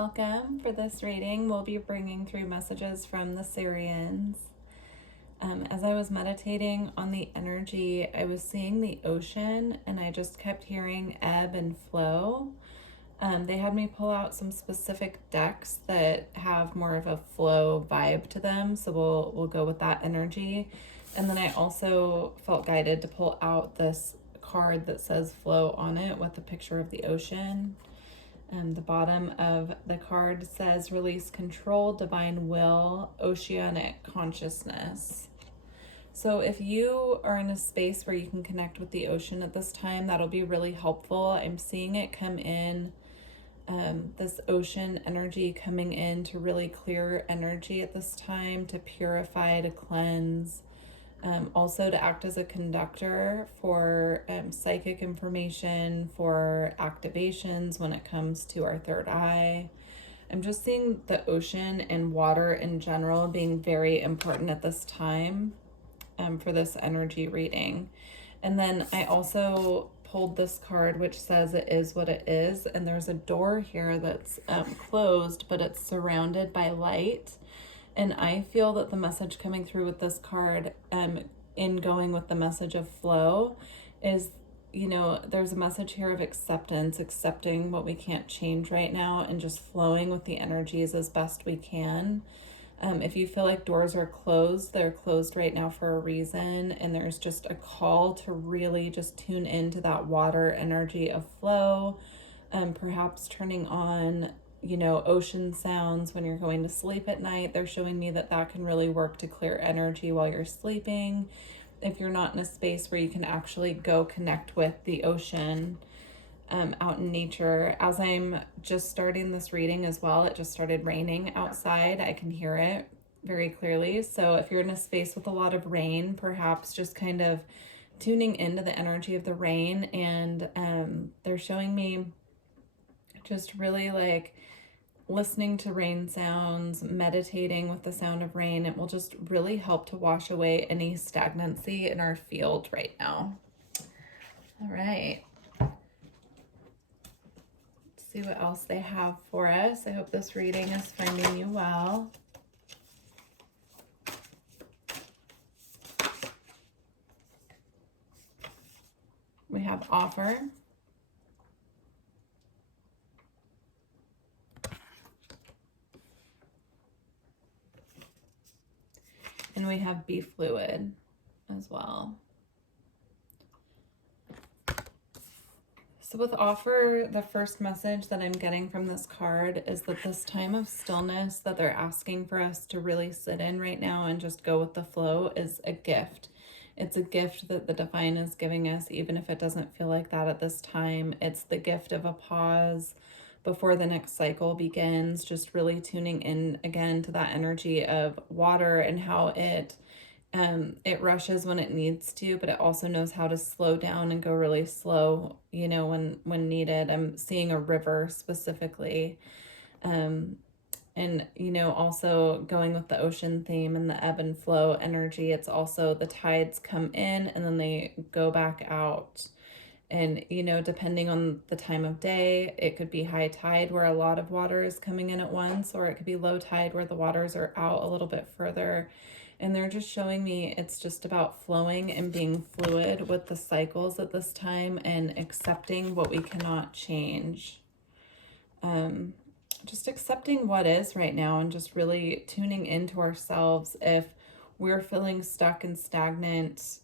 welcome. For this reading, we'll be bringing through messages from the Sirians. As I was meditating on the energy, I was seeing the ocean and I just kept hearing ebb and flow. They had me pull out some specific decks that have more of a flow vibe to them, so we'll go with that energy. And then I also felt guided to pull out this card that says flow on it with a picture of the ocean. The bottom of the card says release control, divine will, oceanic consciousness. So if you are in a space where you can connect with the ocean at this time, that'll be really helpful. I'm seeing it come in, this ocean energy coming in to really clear energy at this time, to purify, to cleanse. Also to act as a conductor for psychic information, for activations when it comes to our third eye. I'm just seeing the ocean and water in general being very important at this time for this energy reading. And then I also pulled this card which says it is what it is, and there's a door here that's closed, but it's surrounded by light. And I feel that the message coming through with this card, in going with the message of flow, is, you know, there's a message here of acceptance, accepting what we can't change right now and just flowing with the energies as best we can. If you feel like doors are closed, they're closed right now for a reason. And there's just a call to really just tune into that water energy of flow, perhaps turning on, you know, ocean sounds when you're going to sleep at night. They're showing me that that can really work to clear energy while you're sleeping. If you're not in a space where you can actually go connect with the ocean out in nature. As I'm just starting this reading as well, it just started raining outside. I can hear it very clearly. So if you're in a space with a lot of rain, perhaps just kind of tuning into the energy of the rain. And they're showing me just really like listening to rain sounds, meditating with the sound of rain. It will just really help to wash away any stagnancy in our field right now. All right. Let's see what else they have for us. I hope this reading is finding you well. We have offer. And we have be fluid as well. So with offer, the first message that I'm getting from this card is that this time of stillness that they're asking for us to really sit in right now and just go with the flow is a gift. It's a gift that the divine is giving us, even if it doesn't feel like that at this time. It's the gift of a pause before the next cycle begins, just really tuning in again to that energy of water and how it rushes when it needs to, but it also knows how to slow down and go really slow, you know, when needed. I'm seeing a river specifically. And, you know, also going with the ocean theme and the ebb and flow energy, it's also the tides come in and then they go back out. And, you know, depending on the time of day, it could be high tide where a lot of water is coming in at once, or it could be low tide where the waters are out a little bit further. And they're just showing me it's just about flowing and being fluid with the cycles at this time and accepting what we cannot change. Just accepting what is right now and just really tuning into ourselves. If we're feeling stuck and stagnant,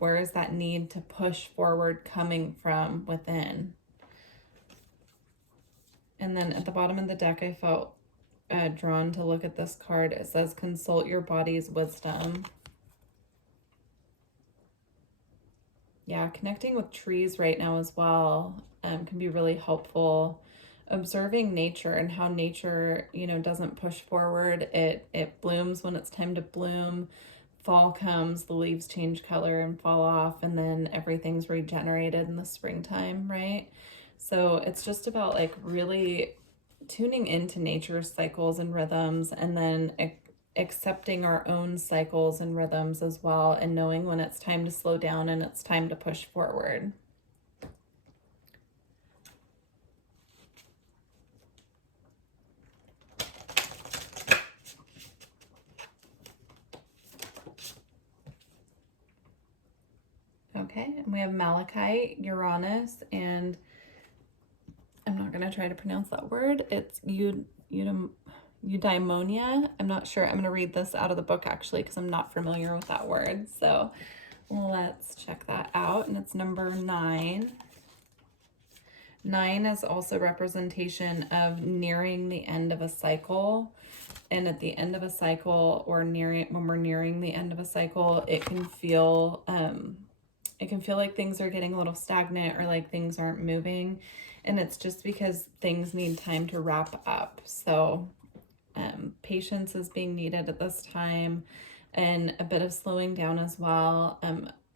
where is that need to push forward coming from within? And then at the bottom of the deck, I felt drawn to look at this card. It says consult your body's wisdom. Yeah, connecting with trees right now as well can be really helpful. Observing nature and how nature, you know, doesn't push forward. It blooms when it's time to bloom. Fall comes, the leaves change color and fall off, and then everything's regenerated in the springtime, right? So it's just about like really tuning into nature's cycles and rhythms, and then accepting our own cycles and rhythms as well, and knowing when it's time to slow down and it's time to push forward. we have Malachite, Uranus, and I'm not going to try to pronounce that word. It's eudaimonia. I'm not sure. I'm going to read this out of the book actually because I'm not familiar with that word. So let's check that out. And it's number 9. 9 is also representation of nearing the end of a cycle. And at the end of a cycle, or when we're nearing the end of a cycle, it can feel like things are getting a little stagnant or like things aren't moving. And it's just because things need time to wrap up. So patience is being needed at this time, and a bit of slowing down as well.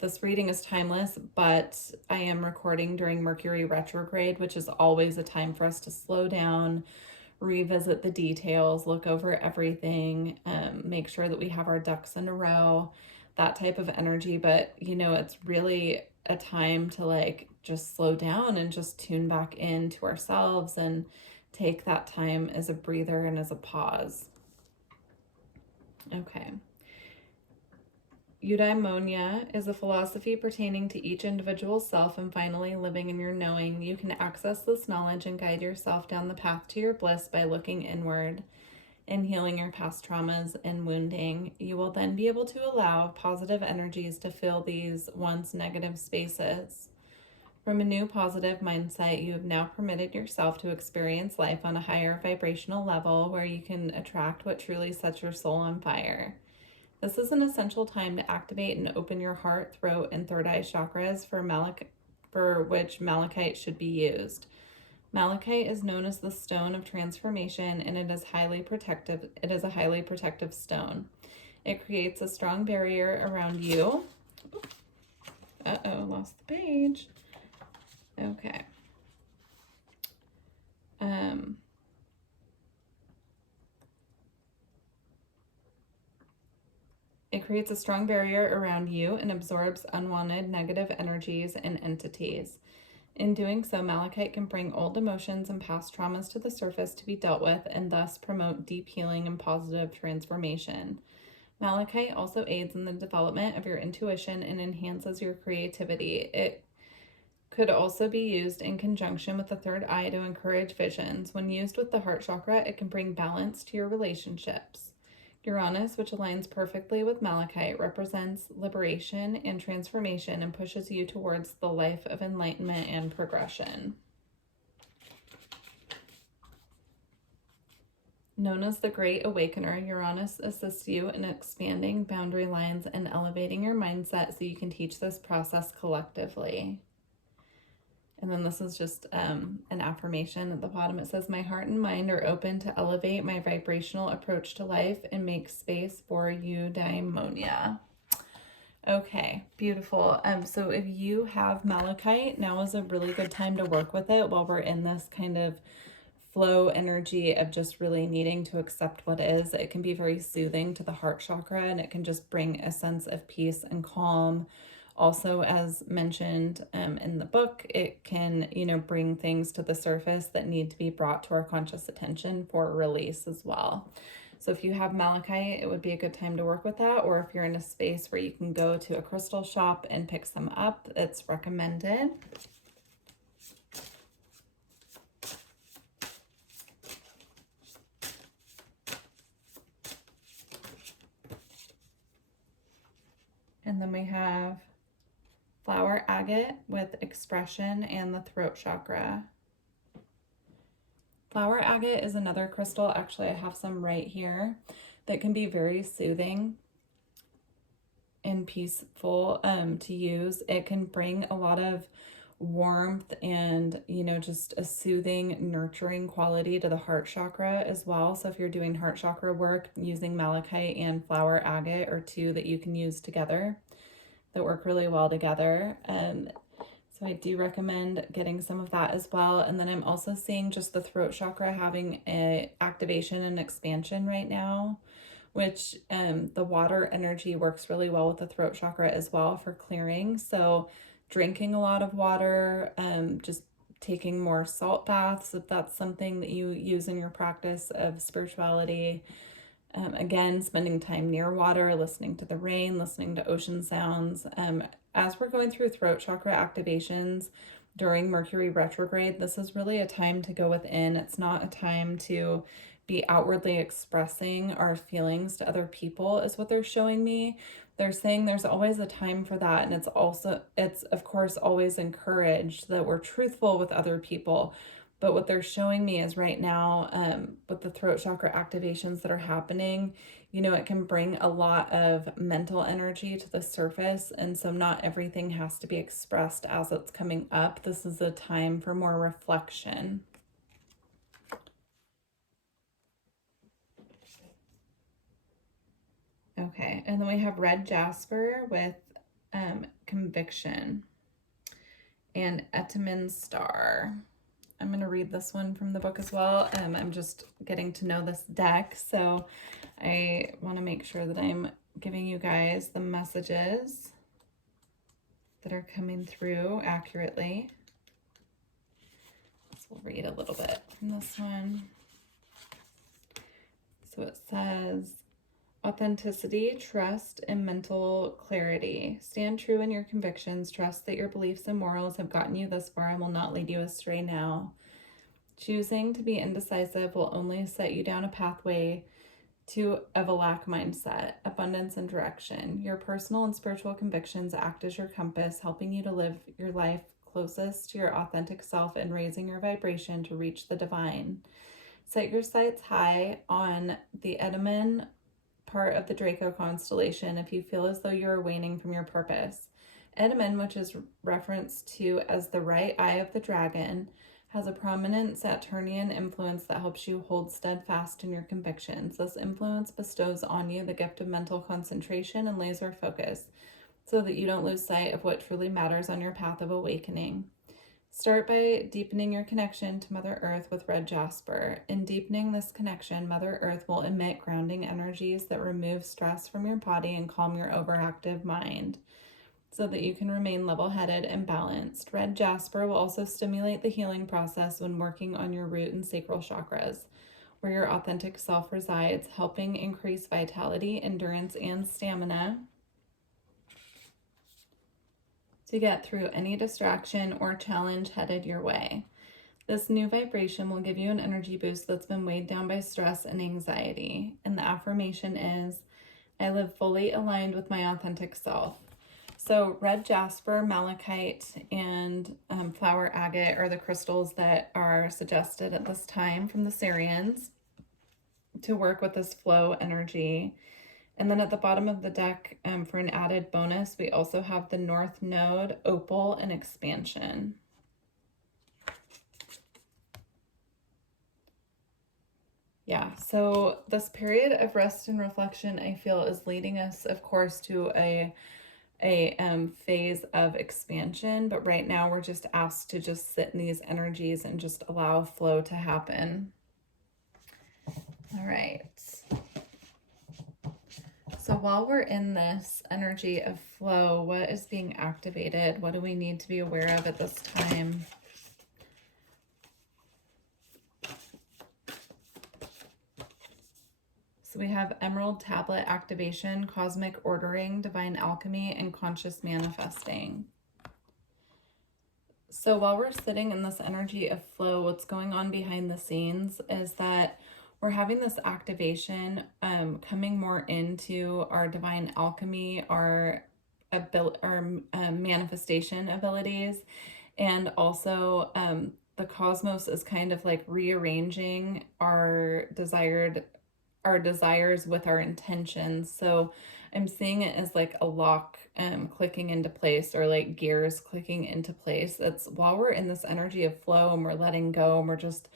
This reading is timeless, but I am recording during Mercury retrograde, which is always a time for us to slow down, revisit the details, look over everything, make sure that we have our ducks in a row, that type of energy. But it's really a time to like just slow down and just tune back into ourselves and take that time as a breather and as a pause. Okay. Eudaimonia is a philosophy pertaining to each individual self and finally living in your knowing. You can access this knowledge and guide yourself down the path to your bliss by looking inward and healing your past traumas and wounding. You will then be able to allow positive energies to fill these once negative spaces. From a new positive mindset, you have now permitted yourself to experience life on a higher vibrational level where you can attract what truly sets your soul on fire. This is an essential time to activate and open your heart, throat, and third eye chakras for which malachite should be used. Malachite is known as the stone of transformation, and it is highly protective. It is a highly protective stone. It creates a strong barrier around you. Lost the page. Okay. It creates a strong barrier around you and absorbs unwanted negative energies and entities. In doing so, malachite can bring old emotions and past traumas to the surface to be dealt with and thus promote deep healing and positive transformation. Malachite also aids in the development of your intuition and enhances your creativity. It could also be used in conjunction with the third eye to encourage visions. When used with the heart chakra, it can bring balance to your relationships. Uranus, which aligns perfectly with malachite, represents liberation and transformation and pushes you towards the life of enlightenment and progression. Known as the Great Awakener, Uranus assists you in expanding boundary lines and elevating your mindset so you can teach this process collectively. And then this is just an affirmation at the bottom. It says, my heart and mind are open to elevate my vibrational approach to life and make space for eudaimonia. Okay, beautiful. So if you have malachite, now is a really good time to work with it while we're in this kind of flow energy of just really needing to accept what is. It can be very soothing to the heart chakra, and it can just bring a sense of peace and calm. Also, as mentioned in the book, it can, bring things to the surface that need to be brought to our conscious attention for release as well. So if you have malachite, it would be a good time to work with that. Or if you're in a space where you can go to a crystal shop and pick some up, it's recommended. And then we have flower agate with expression and the throat chakra. Flower agate is another crystal, actually I have some right here, that can be very soothing and peaceful to use. It can bring a lot of warmth and, just a soothing, nurturing quality to the heart chakra as well. So if you're doing heart chakra work, using malachite and flower agate are two that you can use together that work really well together. So I do recommend getting some of that as well. And then I'm also seeing just the throat chakra having a activation and expansion right now, which the water energy works really well with the throat chakra as well for clearing. So drinking a lot of water, just taking more salt baths, if that's something that you use in your practice of spirituality, Again, spending time near water, listening to the rain, listening to ocean sounds. As we're going through throat chakra activations during Mercury retrograde, this is really a time to go within. It's not a time to be outwardly expressing our feelings to other people, is what they're showing me. They're saying there's always a time for that. And it's of course always encouraged that we're truthful with other people. But what they're showing me is right now, with the throat chakra activations that are happening, it can bring a lot of mental energy to the surface. And so not everything has to be expressed as it's coming up. This is a time for more reflection. Okay, and then we have red jasper with conviction and Etemin star. I'm going to read this one from the book as well. I'm just getting to know this deck, so I want to make sure that I'm giving you guys the messages that are coming through accurately. So we'll read a little bit from this one. So it says, authenticity, trust, and mental clarity. Stand true in your convictions. Trust that your beliefs and morals have gotten you this far and will not lead you astray now. Choosing to be indecisive will only set you down a pathway of a lack mindset, abundance, and direction. Your personal and spiritual convictions act as your compass, helping you to live your life closest to your authentic self and raising your vibration to reach the divine. Set your sights high on the Edaman part of the Draco constellation if you feel as though you are waning from your purpose. Edaman, which is referenced to as the right eye of the dragon, has a prominent Saturnian influence that helps you hold steadfast in your convictions. This influence bestows on you the gift of mental concentration and laser focus so that you don't lose sight of what truly matters on your path of awakening. Start by deepening your connection to Mother Earth with red jasper. In deepening this connection, Mother Earth will emit grounding energies that remove stress from your body and calm your overactive mind so that you can remain level-headed and balanced. Red jasper will also stimulate the healing process when working on your root and sacral chakras, where your authentic self resides, helping increase vitality, endurance, and stamina to get through any distraction or challenge headed your way. This new vibration will give you an energy boost that's been weighed down by stress and anxiety. And the affirmation is, I live fully aligned with my authentic self. So red jasper, malachite, and flower agate are the crystals that are suggested at this time from the Sirians to work with this flow energy. And then at the bottom of the deck, for an added bonus, we also have the North Node, Opal, and Expansion. Yeah, so this period of rest and reflection, I feel, is leading us, of course, to a phase of expansion. But right now, we're just asked to just sit in these energies and just allow flow to happen. All right. So while we're in this energy of flow, what is being activated? What do we need to be aware of at this time? So we have Emerald Tablet activation, cosmic ordering, divine alchemy, and conscious manifesting. So while we're sitting in this energy of flow, what's going on behind the scenes is that we're having this activation coming more into our divine alchemy, our manifestation abilities, and also the cosmos is kind of like rearranging our desires with our intentions. So I'm seeing it as like a lock clicking into place, or like gears clicking into place. That's while we're in this energy of flow and we're letting go and we're just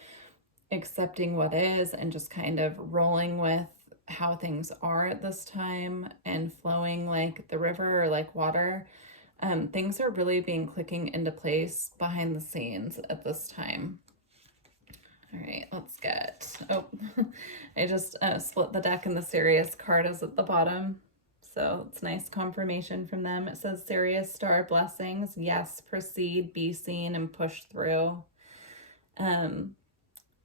accepting what is and just kind of rolling with how things are at this time and flowing like the river or like water. Things are really being clicking into place behind the scenes at this time. All right, let's get, I just split the deck and the Sirius card is at the bottom. So it's nice confirmation from them. It says Sirius star blessings. Yes, proceed, be seen, and push through.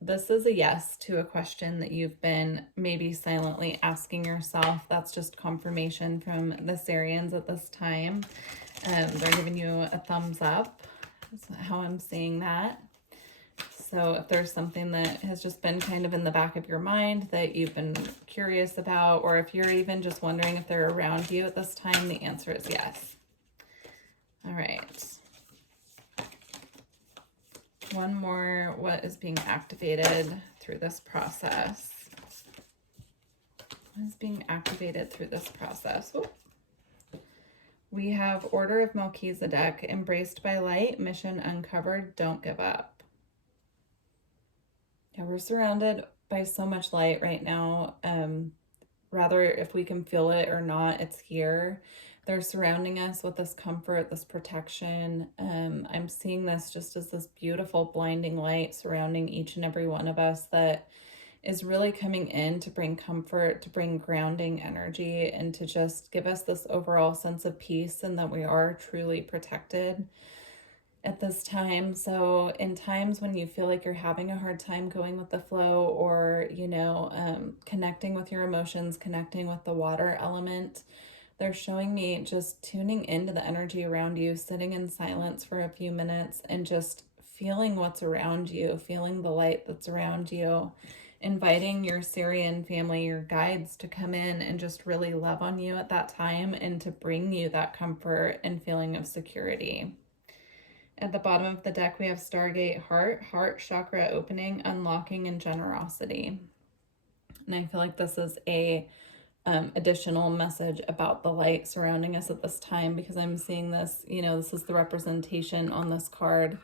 this is a yes to a question that you've been maybe silently asking yourself. That's just confirmation from the Sirians at this time. They're giving you a thumbs up. That's how I'm seeing that. So if there's something that has just been kind of in the back of your mind that you've been curious about, or if you're even just wondering if they're around you at this time, the answer is yes. All right. One more, what is being activated through this process? What is being activated through this process? Ooh. We have Order of Melchizedek, embraced by light, mission uncovered, don't give up. Yeah, we're surrounded by so much light right now. Rather if we can feel it or not, it's here. They're surrounding us with this comfort, this protection. I'm seeing this just as this beautiful blinding light surrounding each and every one of us that is really coming in to bring comfort, to bring grounding energy, and to just give us this overall sense of peace and that we are truly protected at this time. So in times when you feel like you're having a hard time going with the flow, or, you know, connecting with your emotions, connecting with the water element, they're showing me just tuning into the energy around you, sitting in silence for a few minutes and just feeling what's around you, feeling the light that's around you, inviting your Sirian family, your guides, to come in and just really love on you at that time and to bring you that comfort and feeling of security. At the bottom of the deck, we have Stargate, heart chakra opening, unlocking, and generosity. And I feel like this is a additional message about the light surrounding us at this time, because I'm seeing this, you know, this is the representation on this card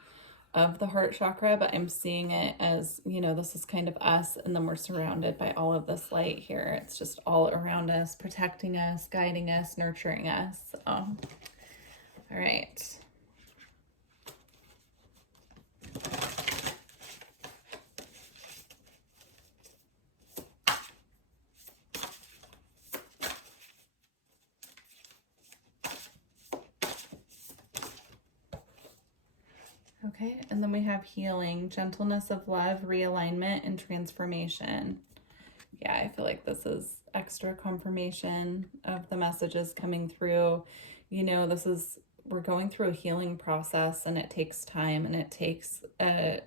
of the heart chakra, but I'm seeing it as, you know, this is kind of us, and then we're surrounded by all of this light here. It's just all around us, protecting us, guiding us, nurturing us. So, all right. Okay, and then we have healing, gentleness of love, realignment, and transformation. Yeah, I feel like this is extra confirmation of the messages coming through. You know, we're going through a healing process, and it takes time, and it takes a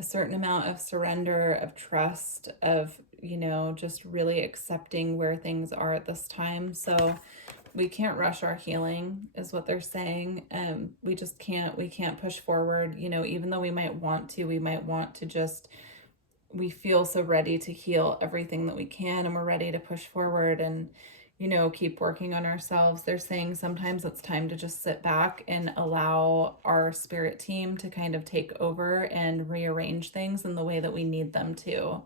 certain amount of surrender, of trust, of, you know, just really accepting where things are at this time. So we can't rush our healing, is what they're saying. We just can't, we can't push forward, you know, even though we might want to just, we feel so ready to heal everything that we can, and we're ready to push forward and, you know, keep working on ourselves. They're saying sometimes it's time to just sit back and allow our spirit team to kind of take over and rearrange things in the way that we need them to.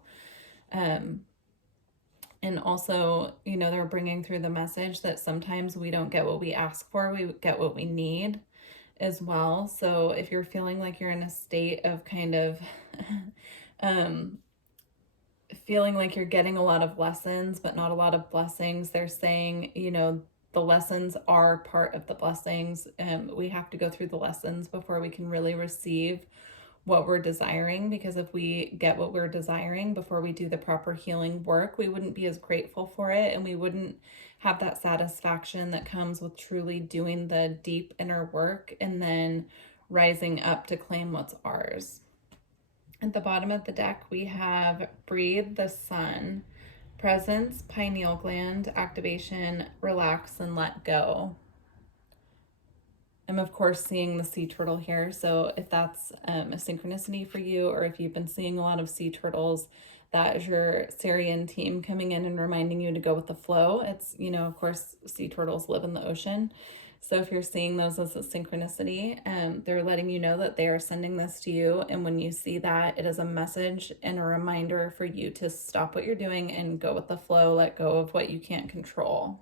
And also, you know, they're bringing through the message that sometimes we don't get what we ask for, we get what we need as well. So if you're feeling like you're in a state of kind of feeling like you're getting a lot of lessons but not a lot of blessings, they're saying, you know, the lessons are part of the blessings, and we have to go through the lessons before we can really receive what we're desiring, because if we get what we're desiring before we do the proper healing work, we wouldn't be as grateful for it, and we wouldn't have that satisfaction that comes with truly doing the deep inner work and then rising up to claim what's ours. At the bottom of the deck, we have Breathe the Sun, presence, pineal gland, activation, relax, and let go. I'm of course seeing the sea turtle here, so if that's a synchronicity for you, or if you've been seeing a lot of sea turtles, that is your Sirian team coming in and reminding you to go with the flow. It's, you know, of course, sea turtles live in the ocean, so if you're seeing those as a synchronicity, they're letting you know that they are sending this to you, and when you see that, it is a message and a reminder for you to stop what you're doing and go with the flow, let go of what you can't control.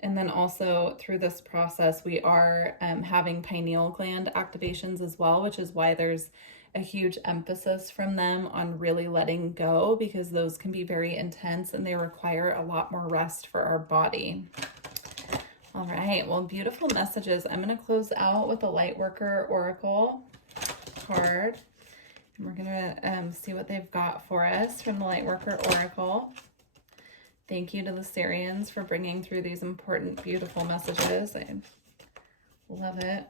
And then also through this process, we are having pineal gland activations as well, which is why there's a huge emphasis from them on really letting go, because those can be very intense and they require a lot more rest for our body. All right, well, beautiful messages. I'm going to close out with a Lightworker Oracle card. We're going to see what they've got for us from the Lightworker Oracle. Thank you to the Sirians for bringing through these important, beautiful messages. I love it.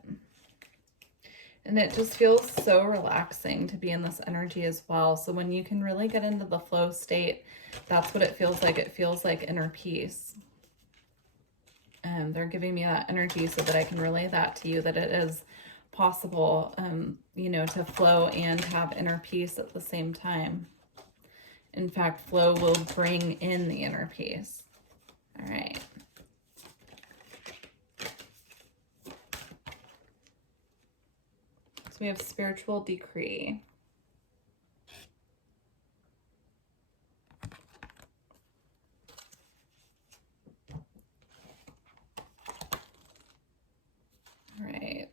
And it just feels so relaxing to be in this energy as well. So when you can really get into the flow state, that's what it feels like. It feels like inner peace. And they're giving me that energy so that I can relay that to you, that it is possible, you know, to flow and have inner peace at the same time. In fact, flow will bring in the inner peace. All right. So we have spiritual decree. All right.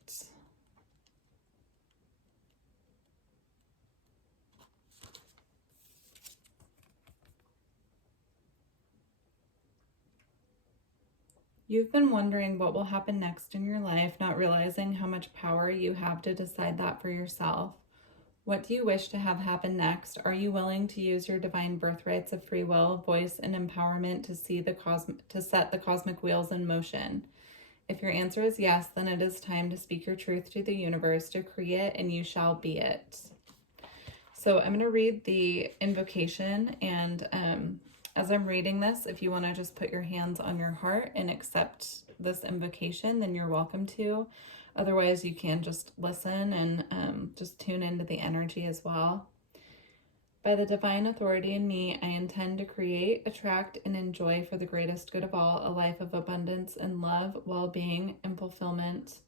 You've been wondering what will happen next in your life, not realizing how much power you have to decide that for yourself. What do you wish to have happen next? Are you willing to use your divine birthrights of free will, voice, and empowerment to set the cosmic wheels in motion? If your answer is yes, then it is time to speak your truth to the universe, decree it, and you shall be it. So I'm going to read the invocation, and as I'm reading this, if you want to just put your hands on your heart and accept this invocation, then you're welcome to. Otherwise, you can just listen and just tune into the energy as well. By the divine authority in me, I intend to create, attract, and enjoy for the greatest good of all a life of abundance and love, well-being, and fulfillment.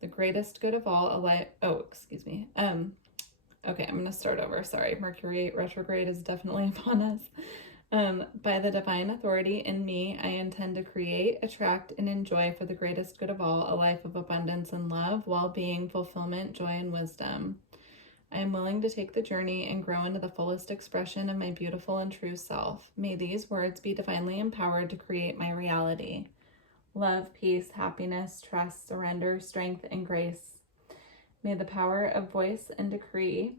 The greatest good of all, a life... Oh, excuse me. Okay, I'm going to start over. Sorry, Mercury retrograde is definitely upon us. By the divine authority in me, I intend to create, attract, and enjoy for the greatest good of all a life of abundance and love, well-being, fulfillment, joy, and wisdom. I am willing to take the journey and grow into the fullest expression of my beautiful and true self. May these words be divinely empowered to create my reality. Love, peace, happiness, trust, surrender, strength, and grace. May the power of voice and decree,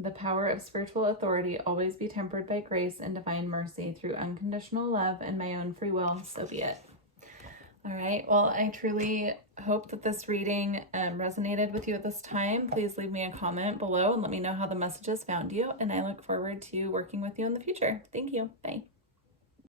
the power of spiritual authority, always be tempered by grace and divine mercy through unconditional love and my own free will. So be it. All right. Well, I truly hope that this reading resonated with you at this time. Please leave me a comment below and let me know how the messages found you. And I look forward to working with you in the future. Thank you. Bye.